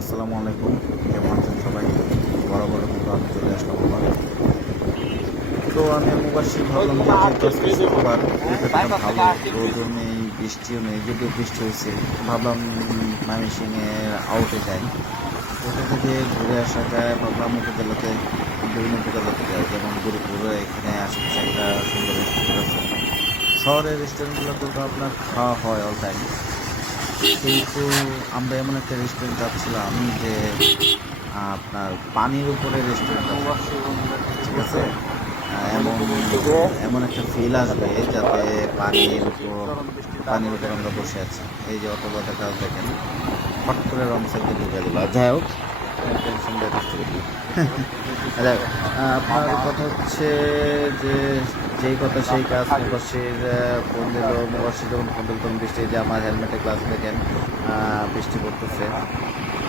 আসসালামু আলাইকুম, কেমন আছেন সবাই? বরাবর কিন্তু আমি চলে আসলাম আবার। তো আমি মুবাসির ভাবলাম যে যেহেতু আজকে শুক্রবার, ওয়েদারটা ভালো, রোদও নেই, বৃষ্টিও নেই, যদিও বৃষ্টি হয়েছে, ভাবলাম ময়মনসিংহে আউটে যাই। ওটা থেকে ঘুরে আসা যায়, ভাবলাম উপজেলাতে বিভিন্ন উপজেলাতে যায়, যেমন গুরুপুরে এখানে আশেপাশে একটা সুন্দর রেস্টুরেন্ট আছে। শহরের রেস্টুরেন্টগুলোতেও তো আপনার খাওয়া হয় অল টাইম, কিন্তু আমরা এমন একটা রেস্টুরেন্ট যাচ্ছিলাম যে আপনার পানির উপরে রেস্টুরেন্ট আছে, ঠিক আছে। এমন এমন একটা ফিল আসবে যাতে পানির উপর আমরা বসে আছি। এই যে অটোগুলো দেখা দেখেন, হট করে রং সাইডে ঢুকে দিল। যাই হোক, টেনশন দেওয়ার চেষ্টা করি। যাই হোক, আপনার কথা হচ্ছে যে যেই কথা সেই কাজ। মুবাসির ফোন দিল, মুবাসির যখন ফোন দিল তখন বৃষ্টি, যে আমার হেলমেটে গ্লাস দেখেন বৃষ্টি পড়তেছে।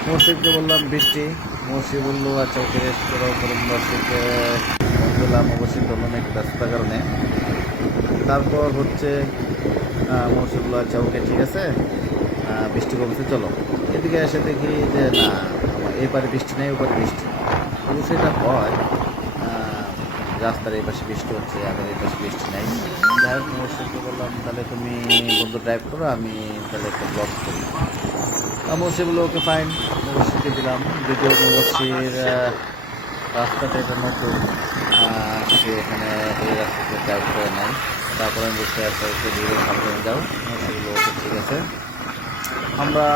মুর্শিদকে বললাম বৃষ্টি, মুর্শিদ বললো আচ্ছা ওকে রেস্ট করো। পরে মুবাসিরকে ফোন দিলাম, মুবাসির ধরলাম একটু ব্যস্ততার কারণে। তারপর হচ্ছে মুর্শিদ বললো আচ্ছা ওকে ঠিক আছে, বৃষ্টি কমছে চলো। এদিকে এসে দেখি যে না, এপারে বৃষ্টি নেই, ওপারে বৃষ্টি। অবশ্যই এটা হয়, রাস্তার এই পাশে বৃষ্টি হচ্ছে, আবার এই পাশে বৃষ্টি নাই। যাই হোক, মুবাসিরকে বললাম তাহলে তুমি বন্ধু ড্রাইভ করো, আমি তাহলে একটা ব্লগ করি। মুবাসির বললো ওকে ফাইন, মুবাসিরকে দিলাম। যদিও মুবাসির রাস্তাটা এটা নতুন, সে এখানে এই রাস্তাতে ড্রাইভ করে নেয়। তারপরে আমি বুঝতে পারছি ধীরে সাবধানে যাও। মুবাসির বললো ওকে ঠিক আছে। আমরা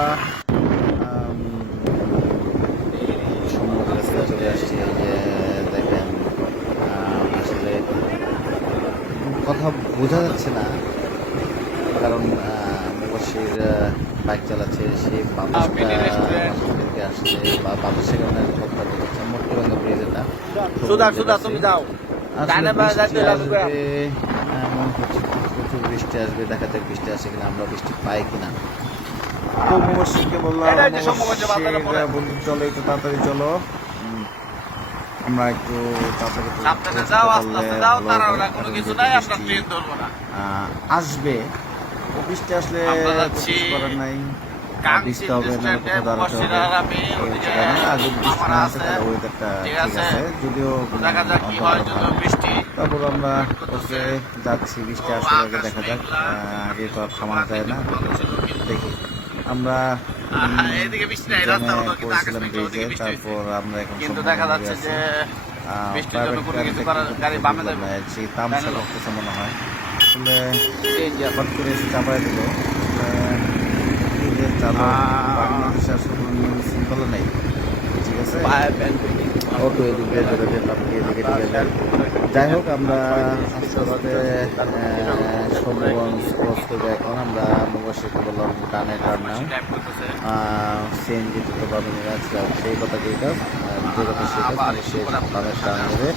সমুদ্রের কাছে চলে আসছি। এই যে দেখেন, আসলে কথা বোঝা যাচ্ছে না, কারণ মুবাসির বাইক চালাচ্ছে, সে বাতাসটা আসছে বা বাতাসের কারণে কথা বোঝাচ্ছে। মট্টুভাঙ্গা ব্রিজ এটা, আসলে বৃষ্টি আসবে মনে হচ্ছে, প্রচুর বৃষ্টি আসবে। দেখা যাক বৃষ্টি আসে কিনা, আমরা বৃষ্টি পাই কিনা। তো মুবাসিরকে বললাম, মুবাসির বন্ধু চলো একটু তাড়াতাড়ি চলো, আমরা একটু তাড়াতাড়ি আসবে। বৃষ্টি আসলে কিছু করার নাই, বৃষ্টি হবে না, কোথাও দাঁড়াতে হবে। আর যদি বৃষ্টি না আসে তাহলে ওয়েদারটা ঠিক আছে, যদিও তারপর আমরা ওকে যাচ্ছি। বৃষ্টি আসলে আগে দেখা যাক, আগে তো আর থামানো যায় না। দেখি আমরা পড়েছিলাম ব্রিজে, তারপর আমরা এখন দেখা যাচ্ছে যে তামসা করতেছে মনে হয়। আসলে হট করে এসে চাপাই দিল। বাংলাদেশে আসলে কোনো নিয়ম শৃঙ্খলা নেই, ঠিক আছে। অটো এদিকে এদিকে যাই হোক, আমরা আস্তে আস্তে শম্ভুগঞ্জ ক্রস করবো। এখন আমরা মুবাসিরকে বললাম ডানে টার্ন নাও, সিএনজি তো পাবেন, সেই কথা যেই কাজ, যে কথা সেই কাজ, সে ডানে টার্ন নেবে।